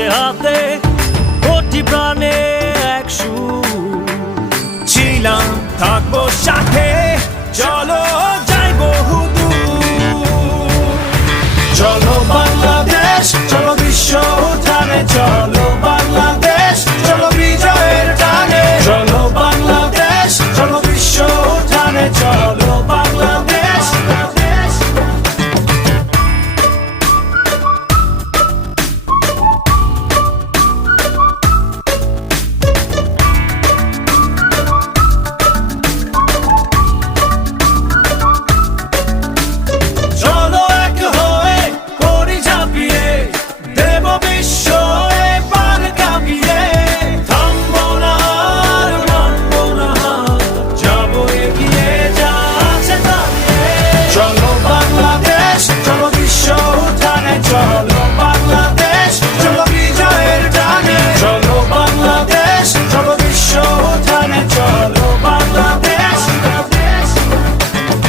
হাতে হাতে কোটি প্রাণে এক সুর ছিলাম থাকবো সাথে চলো যাই বহুদূর চলো বাংলাদেশ চলো বিশ্ব উঠানে চলো বাংলাদেশ চলো বিজয়ের টানে চলো বাংলাদেশ চলো বিশ্ব উঠানে চলো বাংলাদেশ চলো এক হয়ে করি ঝাঁপিয়ে দেব বিশ্ব